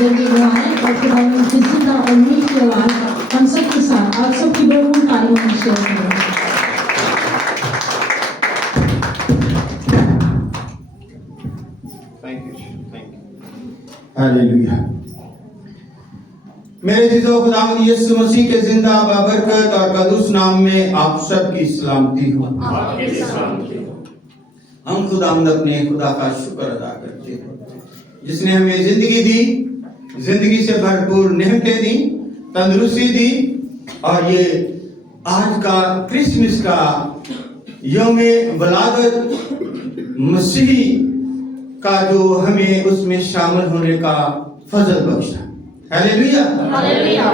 bibigyan kayo doain at kung sisita o nisiyawan ang sa isa at sa kibawang tayo ng siyempre. Thank you. Hallelujah. मेरे जीजो खुदावंद यीशु मसीह के जिंदा बाबरकत और कदूस नाम में आप सबकी सलामती हो। हम खुदावंद अपने खुदा का शुक्र अदा करते हैं जिसने हमें जिंदगी दी, जिंदगी से भरपूर नेमतें दी, तंदुरुस्ती दी और ये आज का क्रिसमस का यौमे वलादत मसीह का जो हमें उसमें शामिल होने का फजल बख्शा। Hallelujah, hallelujah.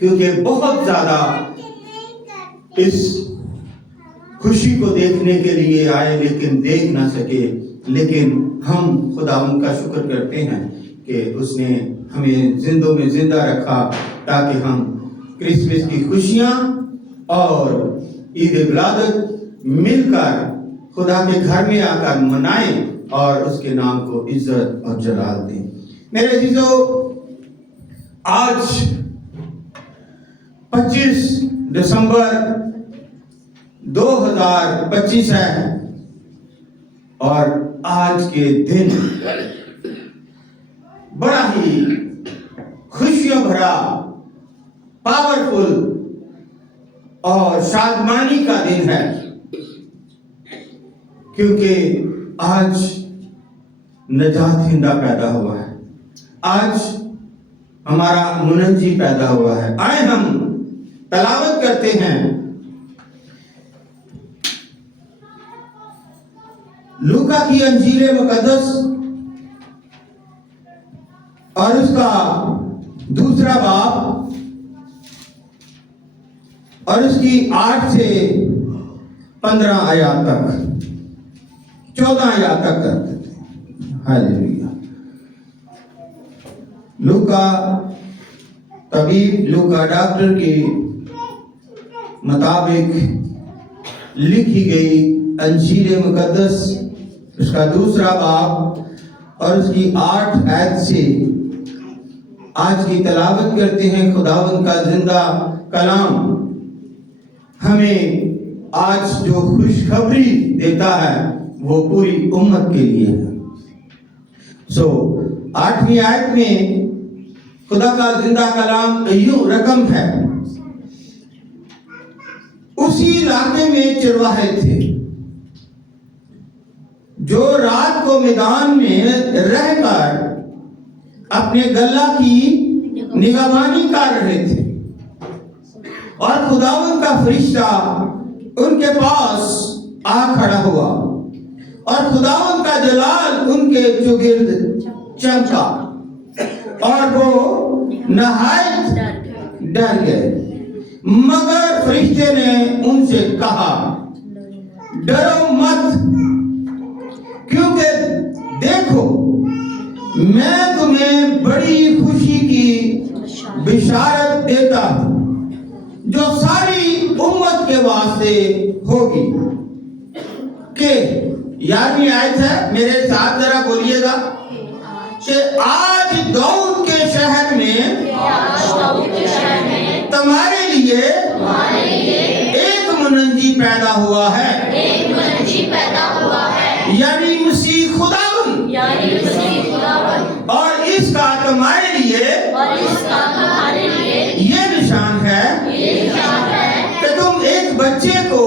क्योंकि बहुत ज्यादा इस खुशी को देखने के लिए आए लेकिन देख ना सके, लेकिन हम खुदावंद का शुक्र करते हैं कि उसने हमें जिंदों में जिंदा रखा ताकि हम क्रिसमस की खुशियां और ईद विलादत मिलकर खुदा के घर में आकर मनाएं और उसके नाम को इज्जत और जलाल दें। मेरे अजीजों, आज 25 दिसंबर 2025 है और आज के दिन बड़ा ही खुशियों भरा, पावरफुल और शादमानी का दिन है, क्योंकि आज नजात हिंदा पैदा हुआ है, आज हमारा मुनज्जी पैदा हुआ है। आए हम तलावत करते हैं लूका की अंजील मुकद्दस और उसका दूसरा बाब और उसकी 8 से 15 आयत तक, 14 आयत तक करते थे। हालेलुया। लूका तबीब, लूका डॉक्टर के मुताबिक लिखी गई अंजील मुकद्दस उसका दूसरा बाब और उसकी 8 आयत से आज की तलावत करते हैं। खुदावंद का जिंदा कलाम हमें आज जो खुशखबरी देता है वो पूरी उम्मत के लिए है। 8वीं आयत में खुदा का जिंदा कलाम यूं रकम है, उसी इलाके में चरवाहे थे जो रात को मैदान में रहकर अपने गल्ला की निगरानी कर रहे थे और खुदावंद का फरिश्ता उनके पास आ खड़ा हुआ और खुदावंद का जलाल उनके चौगिर्द चमका और वो नहायत डर गए। मगर फरिश्ते ने उनसे कहा, डरो मत, क्योंकि देखो मैं तुम्हें बड़ी खुशी की बिशारत देता हूं जो सारी उम्मत के वास्ते होगी। कि 11वीं आयत है, मेरे साथ जरा बोलिएगा कि आज दाऊद के शहर में तुम्हारे लिए एक मुनज्जी पैदा हुआ है, यानी मसीह खुदावंद, और इसका तुम्हारे लिए ये निशान है कि तुम एक बच्चे को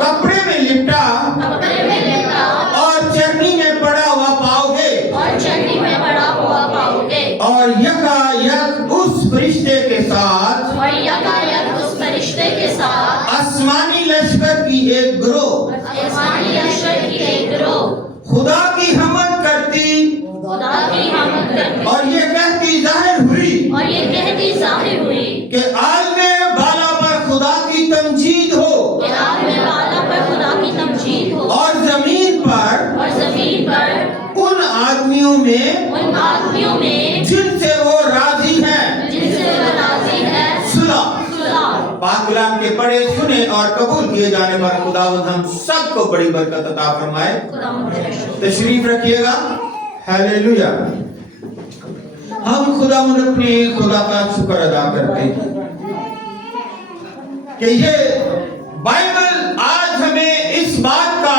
कपड़े में लिपटा और चरनी में पड़ा हुआ पाओगे और यकायक उस फरिश्ते के साथ आसमानी लश्कर की एक गिरोह खुदा की हमद करती और ये कहती जाहिर हुई कि आलमे बाला पर खुदा की तमजीद हो और जमीन पर उन आदमियों में जिनसे वो राजी है सुना। पाक कलाम के पढ़े, सुने और कबूल किए जाने पर खुदावंद हम सबको बड़ी बरकत अता फरमाए। तशरीफ रखिएगा। हालेलुया। हम खुदावंद अपने खुदा का शुक्र अदा करते हैं कि ये बाइबल आज हमें इस बात का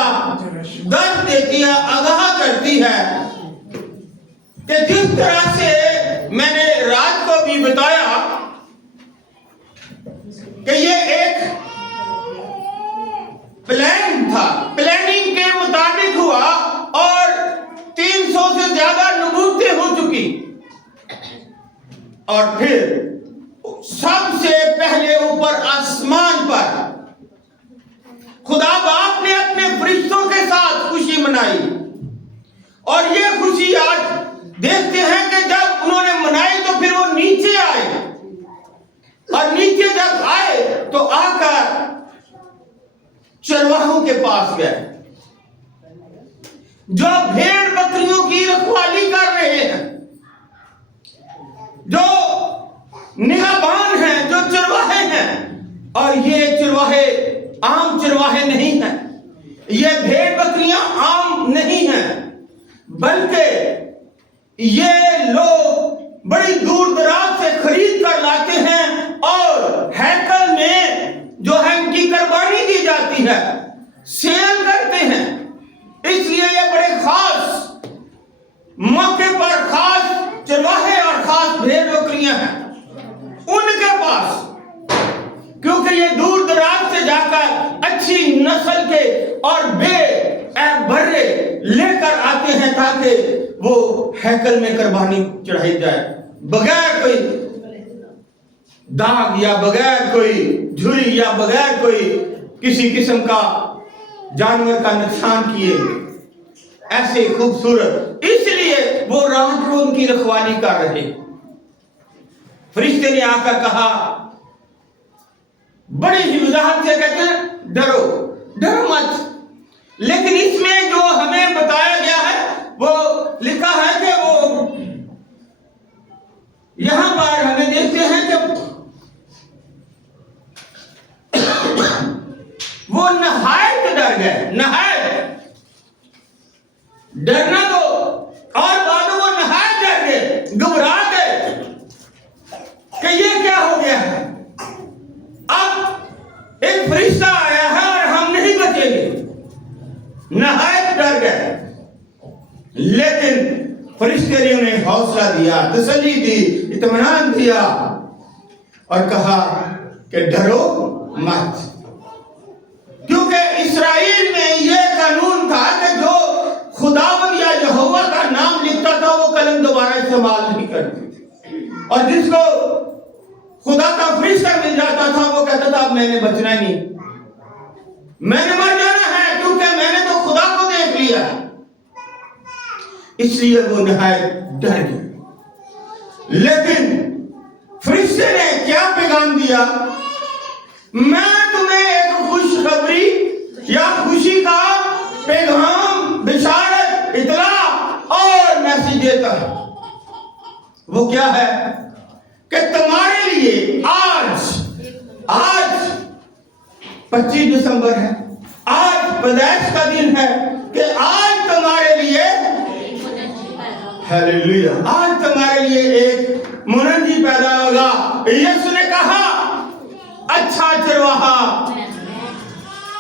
दर्द देती है, आगाह करती है कि जिस तरह से मैंने रात को भी बताया कि ये एक प्लान था, प्लानिंग के मुताबिक हुआ और 300 से ज्यादा नबूवतें हो चुकी। और फिर सबसे पहले ऊपर आसमान पर खुदा बाप ने अपने फरिश्तों के साथ खुशी मनाई। और ये खुशी आज देखते हैं कि जब उन्होंने मनाई तो फिर वो नीचे आए, और नीचे जब आए तो आकर चरवाहों के पास गए जो भेड़ बकरियों की रखवाली कर रहे हैं, जो निगाहबान हैं, जो चरवाहे हैं। और ये चरवाहे आम चरवाहे नहीं हैं, ये भेड़ बकरियां आम नहीं हैं, बल्कि ये लोग बड़ी दूर दराज से खरीद कर लाते हैं और हैकल में जो है इनकी कुर्बानी दी जाती है, सेल करते हैं। इसलिए ये बड़े खास मौके पर खास चरवाहे और खास भेड़ बकरियां हैं उनके पास, क्योंकि ये दूर दराज से जाकर अच्छी नस्ल के और बर्रे लेकर आते हैं ताकि वो हैकल में कुर्बानी चढ़ाई जाए, बगैर कोई दाग या बगैर कोई झुर्री या बगैर कोई किसी किस्म का जानवर का नुकसान किए, ऐसे खूबसूरत। इसलिए वो रात को उनकी रखवाली कर रहे। फरिश्ते ने आकर कहा, बड़ी ही वजाहत से कहते हैं, डरो डरो मत। लेकिन इसमें जो हमें बताया गया है वो लिखा है कि वो यहां पर हमें देखते हैं कि वो नहायत डर गए। नहायत डरना तो और बाद वो नहायत डर गए, घबरा गए कि ये क्या हो गया है, अब एक फरिश्ता आया है और हम नहीं बचेंगे। नहायत डर गए, लेकिन फरिश्ते ने उन्हें हौसला दिया, तसल्ली दी, इत्मीनान दिया और कहा कि डरो मत। क्योंकि इस्राएल में यह कानून था कि जो खुदावंद या यहोवा का नाम लिखता था वो कलम दोबारा इस्तेमाल नहीं करते थे, और जिसको खुदा का फरिश्ता मिल जाता था वो कहता था अब मैंने बचना ही नहीं, मैंने मर जाना है, क्योंकि मैंने तो खुदा को देख लिया। इसलिए वो नहायत डर गए। लेकिन फरिश्ते ने क्या पैगाम दिया, मैं तुम्हें एक खुशखबरी या खुशी का पैगाम, बिशारत, इतला और मैसेज देता है। वो क्या है कि तुम्हारे लिए आज 25 दिसंबर है, आज पैदाइश का दिन है कि आज तुम्हारे लिए, हालेलुया, आज तुम्हारे लिए एक मुनज्जी पैदा होगा। यीशु ने कहा, अच्छा चरवाहा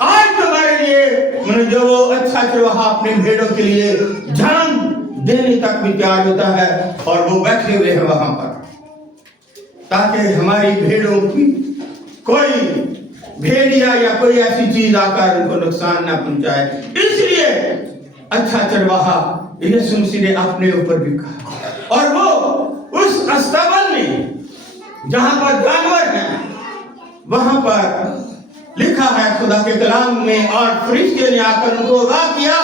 आज तुम्हारे लिए, जो वो अच्छा चरवाहा अपने भेड़ों के लिए जान देने तक भी तैयार होता है, और वो बैठे हुए हैं वहां पर ताकि हमारी भेड़ों की कोई भेड़िया या कोई ऐसी चीज आकर उनको नुकसान ना पहुंचाए। इसलिए अच्छा चरवाहा यीशु मसीह ने अपने ऊपर भी कहा, और वो उस अस्तबल में जहां पर जानवर हैं वहां पर लिखा है खुदा के कलाम में, और फरिश्ते ने आकर उनको आगाह किया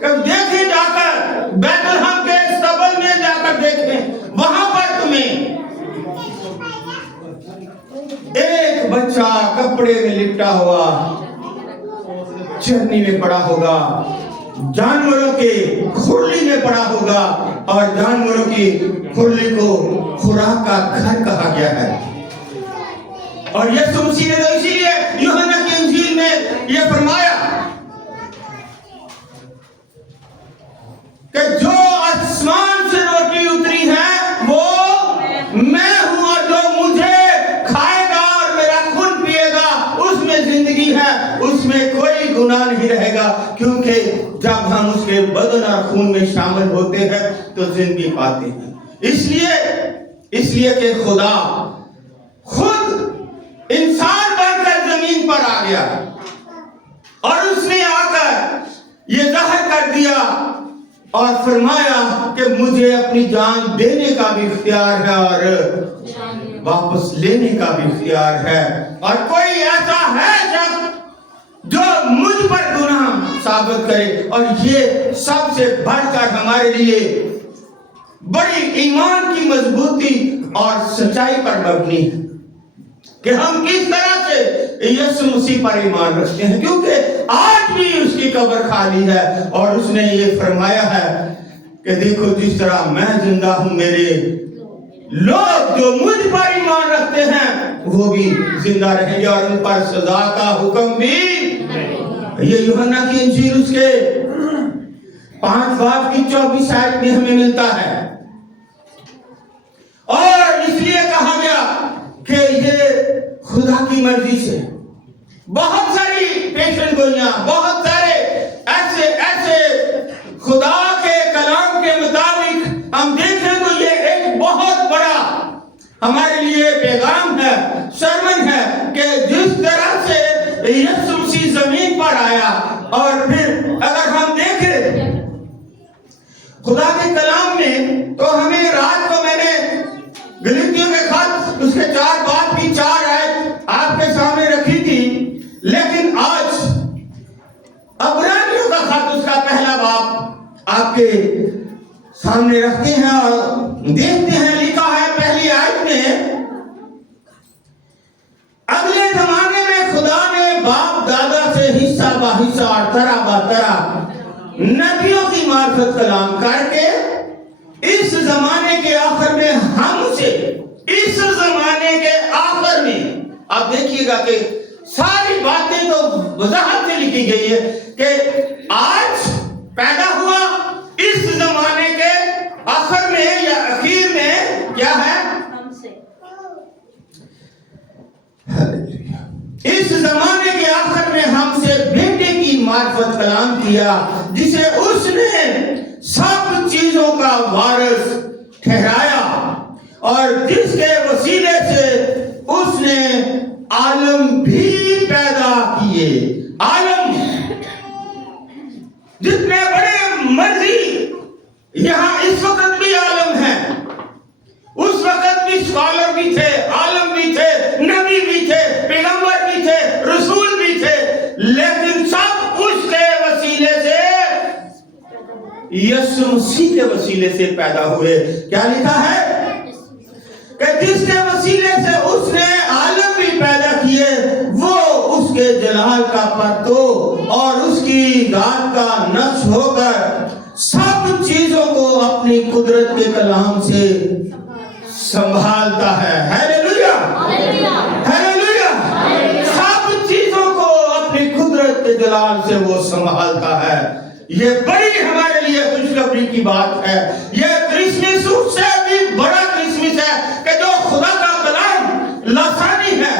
कि देखें, जाकर बैतलहम के अस्तबल में जाकर देखें, वहां पर तुम्हें एक बच्चा कपड़े में लिपटा हुआ चरनी में पड़ा होगा, जानवरों के खुरली में पड़ा होगा, और जानवरों की खुरली को खुराक का घर कहा गया है। और यीशु मसीह ने तो इसीलिए यूहन्ना की इंजील में यह फरमाया कि जो आसमान से रोटी उतरी है वो गया, क्योंकि जब हम उसके बदन और खून में शामिल होते हैं तो जिंदगी पाते हैं। इसलिए कि खुदा खुद इंसान बनकर जमीन पर आ गया और उसने आकर ये जाहिर कर दिया और फरमाया कि मुझे अपनी जान देने का भी इख्तियार है और वापस लेने का भी इख्तियार है, और कोई ऐसा है शख्स जो मुझ पर गुनाह साबित करे। और ये सबसे बढ़कर हमारे लिए बड़ी ईमान की मजबूती और सच्चाई पर मबनी है कि हम किस तरह से यीशु मसीह पर ईमान रखते हैं, क्योंकि आज भी उसकी कब्र खाली है और उसने ये फरमाया है कि देखो जिस तरह मैं जिंदा हूं, मेरे लोग जो मुझ पर ईमान रखते हैं वो भी जिंदा रहेंगे और उन पर सजा का हुक्म भी। ये यूहन्ना की इंजील उसके 5 बाब की 24 आयत में हमें मिलता है। और इसलिए कहा गया कि ये खुदा की मर्जी से बहुत सारी पेशन गोइयां, बहुत सारे ऐसे खुदा के कलाम के मुताबिक हम देखें तो ये एक बहुत बड़ा हमारे लिए पैगाम है, सरमन है कि जिस तरह से यीशु मसीह जमीन पर आया। और फिर अगर हम देखें खुदा के कलाम में तो हमें रात को मैंने गलीतियों के खत उसके 4 बाब की 4 आयत आपके सामने रखी थी, लेकिन आज अब्रानियों का खत उसका 1 बाब आपके सामने रखते हैं और देखते हैं। लिखा है 1 आयत में, अगले जमाने में खुदा ने बाप दादा से हिस्सा बा हिस्सा और तरह बा तरह नबियों की मार्फत कलाम करके इस जमाने के आखिर में हमसे, इस जमाने के आखिर में, आप देखिएगा कि सारी बातें तो वजाहत से लिखी गई है कि आज पैदा हुआ इस जमाने के आखिर में या आखिर में क्या है, इस जमाने के आखिर में हमसे बेटे की मार्फत कलाम किया जिसे उसने सब चीजों का वारिस ठहराया और जिसके वसीले से उसने आलम भी पैदा किए। आलम जितने बड़े मर्जी यहाँ इस वक्त भी आलम है, उस वक्त भी स्कॉलर भी थे, आलम भी थे, नबी भी थे, पैगंबर भी थे, रसूल भी थे, लेकिन सब उसके वसीले से, यीशु मसीह के वसीले से पैदा हुए। क्या लिखा है कि जिसके वसीले से उसने आलम भी पैदा किए, वो उसके जलाल का परतो और उसकी जात का नक्श होकर सब चीजों को अपनी कुदरत के कलाम से संभालता है। Hallelujah, hallelujah. सब चीजों को अपनी कुदरत के जलाल से वो संभालता है। ये बड़ी हमारे लिए खुशखबरी की बात है। ये क्रिसमस उससे भी बड़ा क्रिसमस है कि जो खुदा का कलाम लासानी है,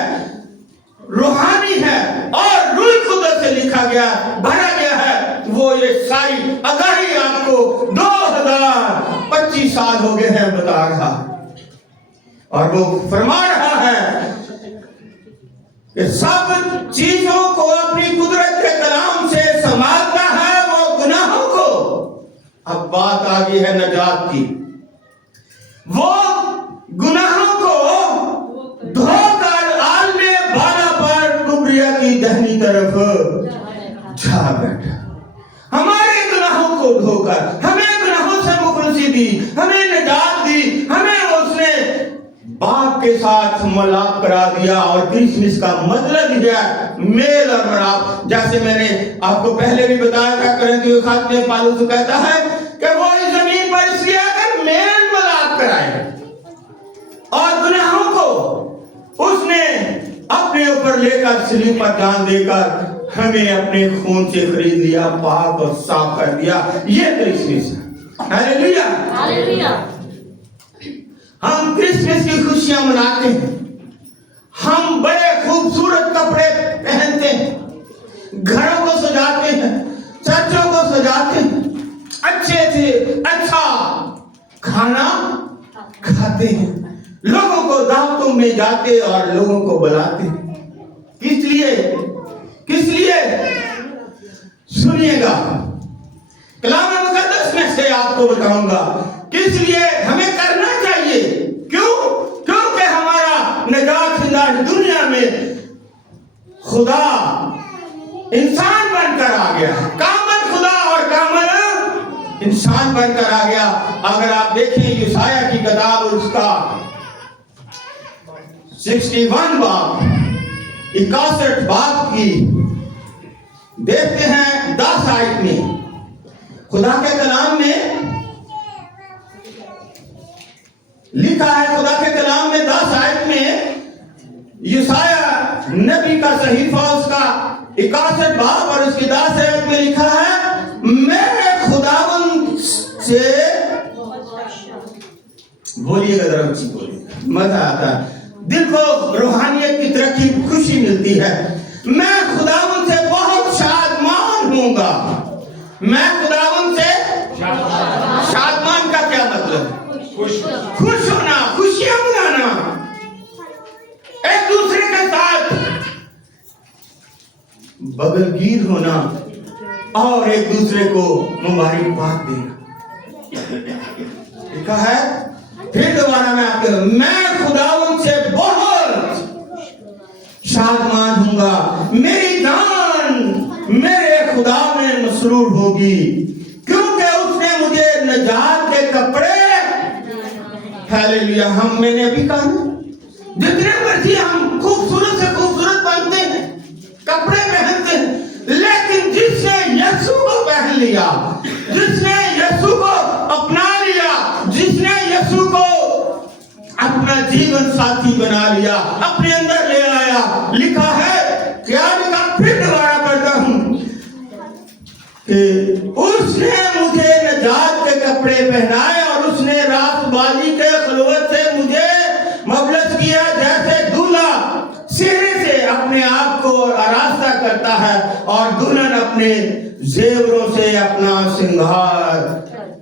रूहानी है और रूह खुदा से लिखा गया, भरा गया है, वो ये सारी आगाही आपको 2025 साल हो गए हैं बता रहा और वो फरमा रहा है कि सब चीजों को अपनी कुदरत के कलाम से संभालता है वो गुनाहों को। अब बात आ गई है नजात की। वो गुनाहों को धोकर आलमे बाला पर कुबरिया की दहनी तरफ जा बैठा। हमारे गुनाहों को धोकर हमें गुनाहों से मुखलसी दी, हमें निजात दी, हमें उसने बाप के साथ मिलाप करा दिया। और क्रिसमस का मतलब है मेल और मिलाप। जैसे मैंने आपको पहले भी बताया था, करंथियों के खत में पौलुस कहता है कि वो इस जमीन पर इसलिए आकर मेल मिलाप कराए और गुनाहों को उसने अपने ऊपर लेकर सलीब पर जान देकर हमें अपने खून से खरीद लिया, पाक और साफ कर दिया। ये क्रिसमस है। Hallelujah, hallelujah. हम क्रिसमस की खुशियां मनाते हैं, हम बड़े खूबसूरत कपड़े पहनते हैं, घरों को सजाते हैं, चर्चों को सजाते हैं, अच्छे से अच्छा खाना खाते हैं, लोगों को दावतों में जाते और लोगों को बुलाते हैं। किस लिए? सुनिएगा, कलाम मुकद्दस में से आपको बताऊंगा किस लिए हमें करना चाहिए। क्योंकि हमारा निजात दुनिया में खुदा इंसान बनकर आ गया है, कामल खुदा और कामल इंसान बनकर आ गया। अगर आप देखें यशायाह की किताब, उसका 61 बाब 61 बाब की देखते हैं 10 आयत में, खुदा के कलाम में लिखा है, खुदा के कलाम में 10 आयत में यशायाह नबी का सहीफा उसका 61 बाब और उसकी 10 आयत में लिखा है, मेरे खुदावंद से, बोलिएगा जरा ऊंची बोलिएगा, मजा आता है, दिल को रूहानियत की तरक्की खुशी मिलती है। मैं खुदावंद से बहुत शादमान हूँगा। मैं खुदावंद से शादमान का क्या मतलब? खुश होना, खुशियां मनाना, एक दूसरे के साथ बगलगीर होना और एक दूसरे को मुबारकबाद देना। लिखा है, फिर दोबारा मैं खुदावंद से बहुत शादमान हूँगा, मेरी जान मेरे खुदा में मसरूर होगी, क्योंकि उसने मुझे नजात के कपड़े, हालेलुया, मैंने अभी कहा जितने मर्जी हम खूबसूरत से खूबसूरत बनते हैं, कपड़े पहनते हैं, लेकिन जिसने यीशु को पहन लिया, जिसने यीशु को अपना लिया, जिसने यीशु को अपना जीवन साथी बना लिया, अपने अंदर ले आया, लिखा है, क्या लिखा, फिर दोबारा पढ़ता हूं कि उसने मुझे नजात के कपड़े पहनाए और उसने रातबाजी के खलवत से मुझे मबलस किया, जैसे दूल्हा सेहरे से अपने आप को आरास्ता करता है और दुल्हन अपने जेवरों से अपना श्रृंगार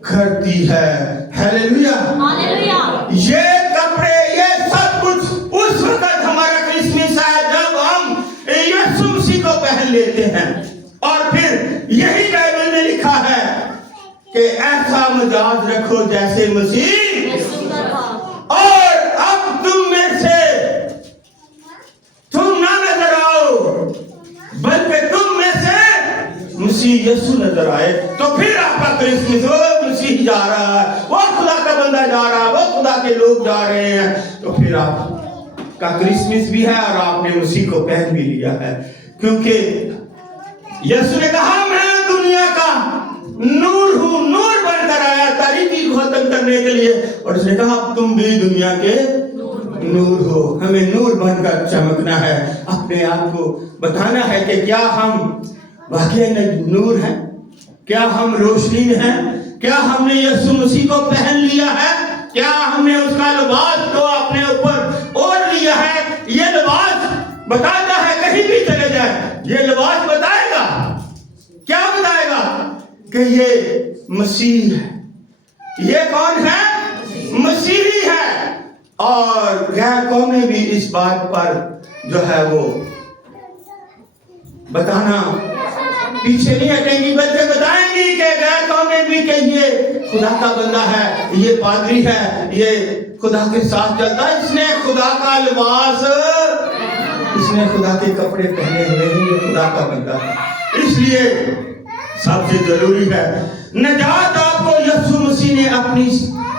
करती है। हालेलुया, ये कपड़े, ये सब कुछ उस वक्त हमारा क्रिसमस है जब हम यीशु मसीह को पहन लेते हैं। और फिर यही बाइबल में लिखा है कि ऐसा मिजाज रखो जैसे मसीह, और अब तुम में से तुम ना नजर आओ, बल्कि तुम में से मसीह यीशु नजर आए। तो फिर आपका क्रिसमस, वो मसीह जा रहा है, वो खुदा का बंदा जा रहा है, वो खुदा के लोग जा रहे हैं, तो फिर आपका क्रिसमस भी है और आपने मसीह को पहन भी लिया है। क्योंकि यीशु ने कहा, मैं दुनिया का नूर हूं, नूर बनकर आया तारीकी को खत्म करने के लिए, और उसने कहा तुम भी दुनिया के नूर हो। हमें नूर बनकर चमकना है, अपने आप को बताना है कि क्या हम वाकई में नूर हैं, क्या हम रोशनी में हैं, क्या हमने यीशु मसीह को पहन लिया है, क्या हमने उसका लिबास को अपने ऊपर ओढ़ लिया है। ये लिबास बताता है, कहीं भी चले जाए ये लिबास बताएगा, क्या बताएगा कि ये मसीह है। ये कौन है? मसीही है। और गैर कौमें भी इस बात पर जो है वो बताना पीछे नहीं हटेंगी, बल्कि बताएंगी कि गैर कौमें भी कि ये खुदा का बंदा है, ये पादरी है, ये खुदा के साथ चलता है, इसने खुदा का लिबास, इसने खुदा के कपड़े पहने हुए हैं, ये खुदा का बंदा है। इसलिए सबसे जरूरी है नजात आपको यीशु मसीह ने अपनी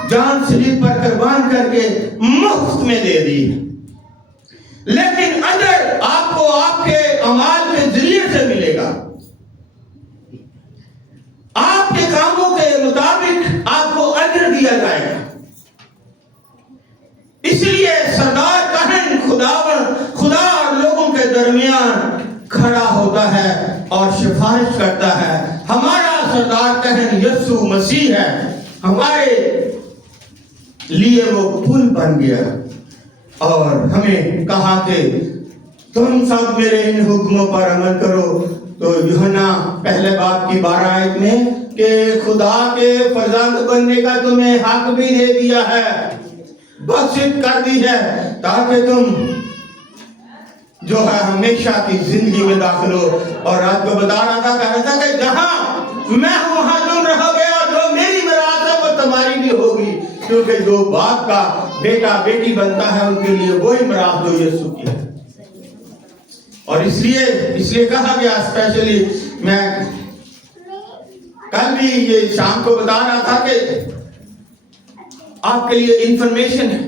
जान सलीब पर कुर्बान करके मुफ्त में दे दी, लेकिन अजर आपको आपके अमाल के जरिए से मिलेगा। आपके कामों के मुताबिक आपको अजर दिया जाएगा। इसलिए सरदार कहन खुदा और लोगों के दरमियान खड़ा होता है और सिफारिश करता है। हमारा सरदार कहन यीशु मसीह है, हमारे लिए वो पुल बन गया और हमें कहा कि तुम सब मेरे इन हुक्मों पर अमल करो تو यूहन्ना पहले बाब की 12 आयत में कि खुदा के फर्जंद बनने का तुम्हें हक भी दे दिया है, बख्शिश कर दी है, ताकि तुम जो है हमेशा की जिंदगी में दाखिल हो। और रात को बता रहा था, कह रहा था कि जहां मैं हूं वहां तुम रहोगे, और जो मेरी मिरास है वो तुम्हारी भी होगी, क्योंकि जो बाप का बेटा बेटी बनता है उनके लिए वही मिरास जो यीशु की है। और इसलिए कहा गया, स्पेशली मैं कल भी ये शाम को बता रहा था कि आपके लिए इंफॉर्मेशन है,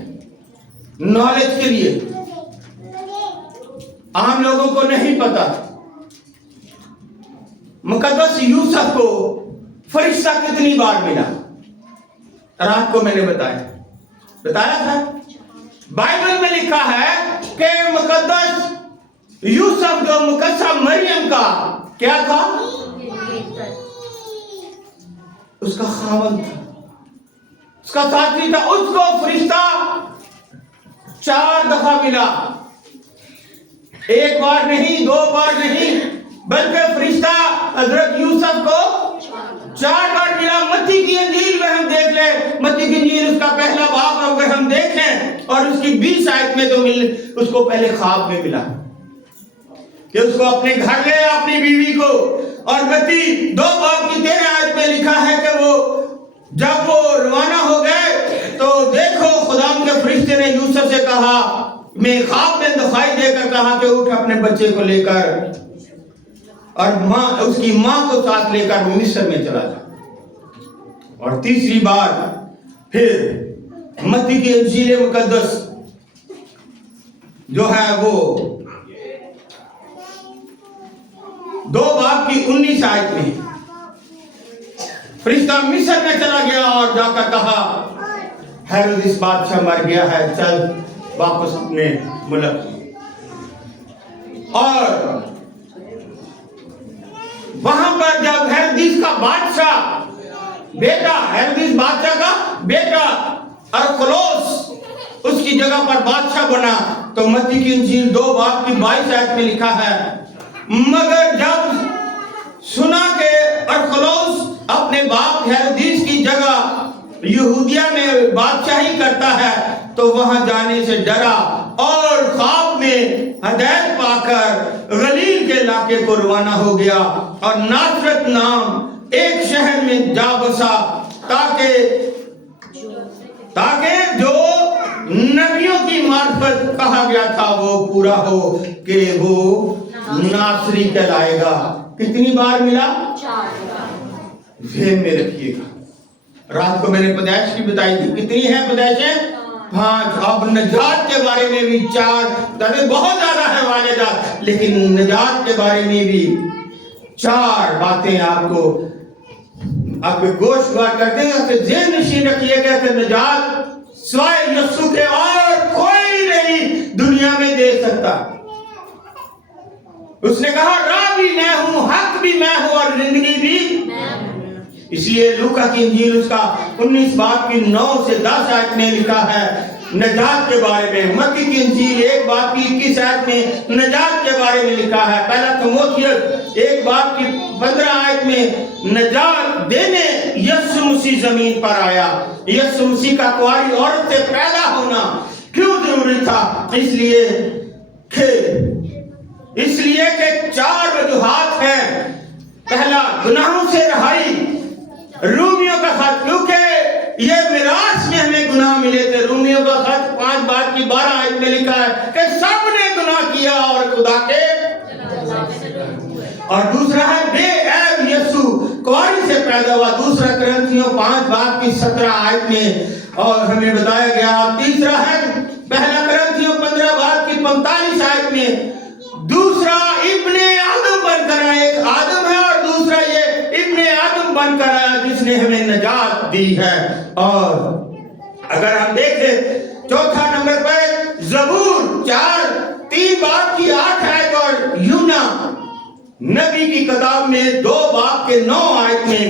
नॉलेज के लिए। आम लोगों को नहीं पता, मुकद्दस यूसुफ को फरिश्ता कितनी बार मिला। रात को मैंने बताया था, बाइबल में लिखा है कि मुकद्दस यूसुफ जो मुकद्दसा मरियम का क्या था, उसका खावंद था, उसका साथी था, उसको फरिश्ता 4 दफा मिला। एक बार नहीं, 2 बार नहीं, बल्कि फरिश्ता हजरत यूसुफ को 4 बार मिला। मत्ती की इंजील में हम देख ले, मत्ती की इंजील उसका पहला बाब अगर हम देखें और उसकी 20 आयत में तो उसको पहले ख्वाब में मिला कि उसको अपने घर ले अपनी बीवी को। और मत्ती 2 बाब की 13 आयत में लिखा है कि वो जब वो रवाना हो गए तो देखो खुदा के फरिश्ते ने यूसुफ से कहा, मैं ख्वाब में दिखाई देकर कहा कि उठ अपने बच्चे को लेकर और उसकी माँ को साथ लेकर मिस्र में चला जा। और तीसरी बार फिर मत्ती की इंजील मुकद्दस जो है वो 2 बाब की 19 आयत में फरिश्ता मिस्र में चला गया और जाकर कहा, हेरोदेस बादशाह मर गया है, चल वापस अपने मुल्क। और वहां पर जब हेरोदेस का बादशाह बेटा, हेरोदेस बादशाह का बेटा अरखलाउस उसकी जगह पर बादशाह बना, तो मत्ती की इंजील 2 बाब की 22 आयत में लिखा है, मगर जब सुना के अरखलाउस अपने बाप हेरोदेस की जगह यहूदिया में बादशाही करता है तो वहां जाने से डरा और ख्वाब में हदायत पाकर गलील के इलाके को रवाना हो गया और नासरत नाम एक शहर में जा बसा, ताकि जो नबियों की मार्फत कहा गया था वो पूरा हो कि वो नासरी कहलाएगा। कितनी बार मिला? 4 बार। ध्यान में रखिएगा। रात को मैंने पैदाइश की बताई थी, कितनी है पैदाइशें? 5। अब नजात के बारे में भी 4, तभी बहुत ज्यादा है वालिदात, लेकिन नजात के बारे में भी 4 बातें आपको आपके गोश्तवार करते हैं। कि ज़हन नशीन रखिएगा कि नजात सिवाय यीशु के और कोई नहीं दुनिया में दे सकता। उसने कहा, राह भी मैं हूं, हक भी मैं हूं और जिंदगी भी मैं हूं। इसलिए लूका की इंजील उसका 19 बाब की 9 से 10 आयत में लिखा है नजात के बारे में। मत्ती की इंजील 1 बाब की 21 आयत में नजात के बारे में लिखा है। पहला तीमुथियुस 1 बाब की 15 आयत में नजात देने यीशु मसीह जमीन पर आया। यीशु मसीह का कुंवारी औरत से पैदा होना क्यों जरूरी था? इसलिए कि 4 वजूहात हैं। पहला, गुनाहों से रहाई, रोमियों का खत, क्योंकि ये मिरास में हमें गुनाह मिले थे। रोमियों का खत 5 बाब की 12 आयत में लिखा है कि सब ने गुनाह किया और खुदा के। और दूसरा है बेऐब यीशु कुंवारी से पैदा हुआ, दूसरा कुरिन्थियों 5 बाब की 17 आयत में और हमें बताया गया। तीसरा है पहला कुरिन्थियों 15 बाब की 45 आयत में, दूसरा इब्ने आदम बनकर आया। एक आदम है और दूसरा ये इब्ने आदम बनकर आया जिसने हमें नजात दी है। और अगर हम देखें चौथा नंबर पर ज़बूर 3 बाब की 8 आयत और यूना नबी की किताब में 2 बाब के 9 आयत में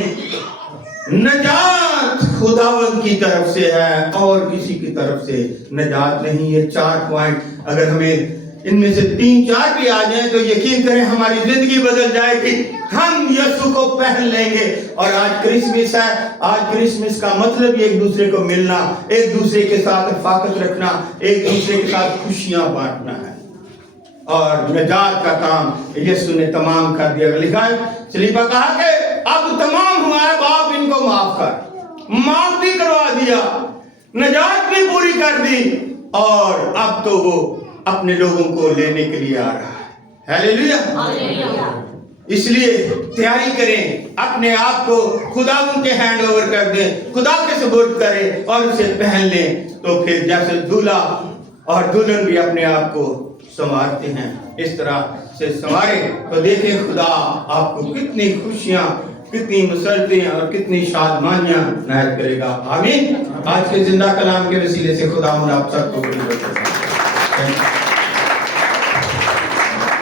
नजात खुदावंद की तरफ से है और किसी की तरफ से नजात नहीं। ये 4 पॉइंट अगर हमें इनमें से 3-4 भी आ जाएं तो यकीन करें हमारी जिंदगी बदल जाएगी। हम यीशु को पहन लेंगे। और आज क्रिसमस है। आज क्रिसमस का मतलब एक दूसरे को मिलना, एक दूसरे के साथ रफाकत रखना, एक दूसरे के साथ खुशियां बांटना है। और निजात का काम यीशु ने तमाम कर दिया। लिखा है सलीबा कहा कि अब तमाम हुआ है, बाप इनको माफ कर, माफ भी करवा दिया, निजात भी पूरी कर दी, और अब तो वो अपने लोगों को लेने के लिए आ रहा है। हालेलुया। इसलिए तैयारी करें, अपने आप को खुदा के हैंड ओवर कर दें, खुदा के सुपुर्द करें और उसे पहन लें। तो फिर जैसे दूल्हा और दुल्हन भी अपने आप को संवारते हैं, इस तरह से संवारें तो देखें खुदा आपको कितनी खुशियां, कितनी मसरतें और कितनी शादमानियां नायत करेगा। आमीन। आज के जिंदा कलाम के वसीले से खुदा आप सबको बड़ी बरकत दे।